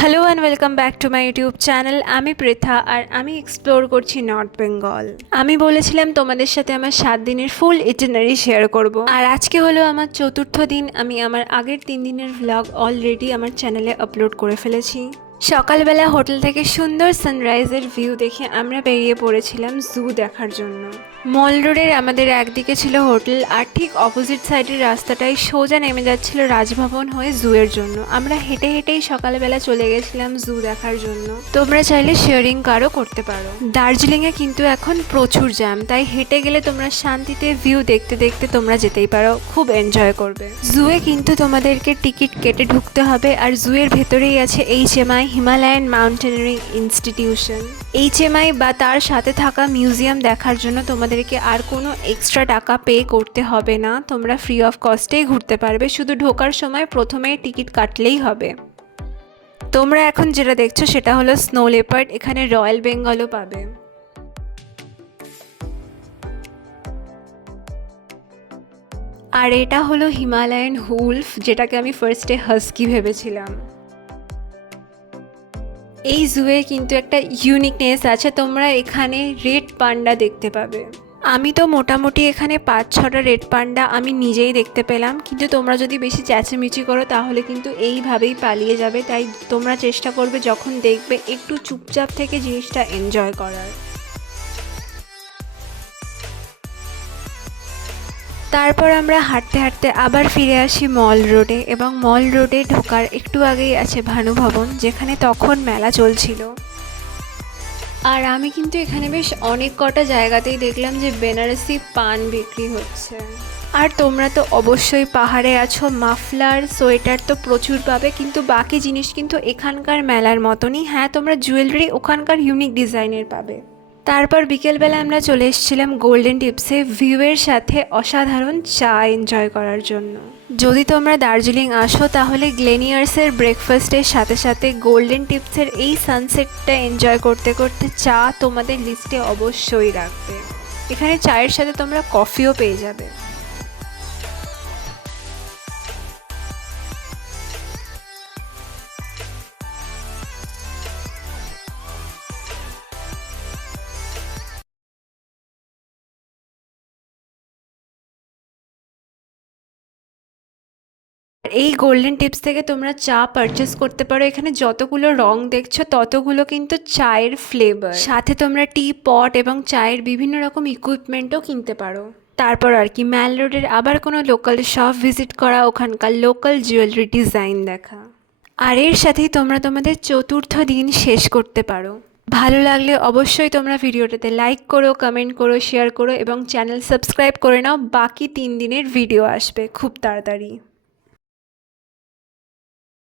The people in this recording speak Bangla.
Hello and welcome back to my YouTube channel. আমি পৃথা আর আমি এক্সপ্লোর করছি নর্থ বেঙ্গল। আমি বলেছিলাম তোমাদের সাথে আমার 7 দিনের ফুল ইটিনারি শেয়ার করব, আর আজকে হলো আমার চতুর্থ দিন। আমি আমার আগের 3 দিনের ভ্লগ অলরেডি আমার চ্যানেলে আপলোড করে ফেলেছি। সকালবেলা হোটেল থেকে সুন্দর সানরাইজের ভিউ দেখে আমরা বেরিয়ে পড়েছিলাম জু দেখার জন্য। মল রোডের আমাদের একদিকে ছিল হোটেল, আর ঠিক অপোজিট সাইডের রাস্তাটাই সোজা নেমে যাচ্ছিল রাজভবন হয়ে জুয়ের জন্য। আমরা হেঁটে হেঁটেই সকালবেলা চলে গেছিলাম জু দেখার জন্য। তোমরা চাইলে শেয়ারিং কারও করতে পারো। দার্জিলিংয়ে কিন্তু এখন প্রচুর জ্যাম, তাই হেঁটে গেলে তোমরা শান্তিতে ভিউ দেখতে দেখতে তোমরা যেতেই পারো, খুব এনজয় করবে। জুয়ে কিন্তু তোমাদেরকে টিকিট কেটে ঢুকতে হবে, আর জুয়ের ভেতরেই আছে HMI হিমালয়ান মাউন্টেনারি ইনস্টিটিউশন। HMI বা তার সাথে থাকা মিউজিয়াম দেখার জন্য তোমাদেরকে আর কোনো এক্সট্রা টাকা পে করতে হবে না, তোমরা ফ্রি অফ কস্টেই ঘুরতে পারবে। শুধু ঢোকার সময় প্রথমেই টিকিট কাটলেই হবে। তোমরা এখন যেটা দেখছো সেটা হলো স্নো লেপার্ড, এখানে রয়্যাল বেঙ্গলও পাবে। আর এটা হলো হিমালয়ান উলফ, যেটাকে আমি ফার্স্টে হাস্কি ভেবেছিলাম। এই জুয়ে কিন্তু একটা ইউনিকনেস আছে, তোমরা এখানে রেড পান্ডা দেখতে পাবে। আমি তো মোটামুটি এখানে 5-6টা রেড পান্ডা আমি নিজেই দেখতে পেলাম, কিন্তু তোমরা যদি বেশি চেঁচামেচি করো তাহলে কিন্তু এইভাবেই পালিয়ে যাবে। তাই তোমরা চেষ্টা করবে যখন দেখবে একটু চুপচাপ থেকে জিনিসটা এনজয় করার। তারপর আমরা হাঁটতে হাঁটতে আবার ফিরে আসি মল রোডে, এবং মল রোডে ঢোকার একটু আগেই আছে ভানু ভবন, যেখানে তখন মেলা চলছিল। আর আমি কিন্তু এখানে বেশ অনেক কটা জায়গাতেই দেখলাম যে বেনারসি পান বিক্রি হচ্ছে। আর তোমরা তো অবশ্যই পাহাড়ে আছো, মাফলার সোয়েটার তো প্রচুর পাবে, কিন্তু বাকি জিনিস কিন্তু এখানকার মেলার মতনই। হ্যাঁ, তোমরা জুয়েলারি ওখানকার ইউনিক ডিজাইনের পাবে। তারপর বিকেলবেলা আমরা চলে এসেছিলাম গোল্ডেন টিপসে ভিউয়ের সাথে অসাধারণ চা এনজয় করার জন্য। যদি তোমরা দার্জিলিং আসো তাহলে গ্লেনিয়ার্সের ব্রেকফাস্টের সাথে সাথে গোল্ডেন টিপসের এই সানসেটটা এনজয় করতে করতে চা তোমাদের লিস্টে অবশ্যই রাখবে। এখানে চায়ের সাথে তোমরা কফিও পেয়ে যাবে। এই গোল্ডেন টিপস থেকে তোমরা চা পারচেস করতে পারো। এখানে যতগুলো রং দেখছো ততগুলো কিন্তু চায়ের ফ্লেভার, সাথে তোমরা টি পট এবং চায়ের বিভিন্ন রকম ইকুইপমেন্টও কিনতে পারো। তারপর আর কি, ম্যাল রোডের আবার কোনো লোকাল শপ ভিজিট করা, ওখানকার লোকাল জুয়েলারি ডিজাইন দেখা, আর এর সাথেই তোমরা তোমাদের চতুর্থ দিন শেষ করতে পারো। ভালো লাগলে অবশ্যই তোমরা ভিডিওটাতে লাইক করো, কমেন্ট করো, শেয়ার করো এবং চ্যানেল সাবস্ক্রাইব করে নাও। বাকি 3 দিনের ভিডিও আসবে খুব তাড়াতাড়ি।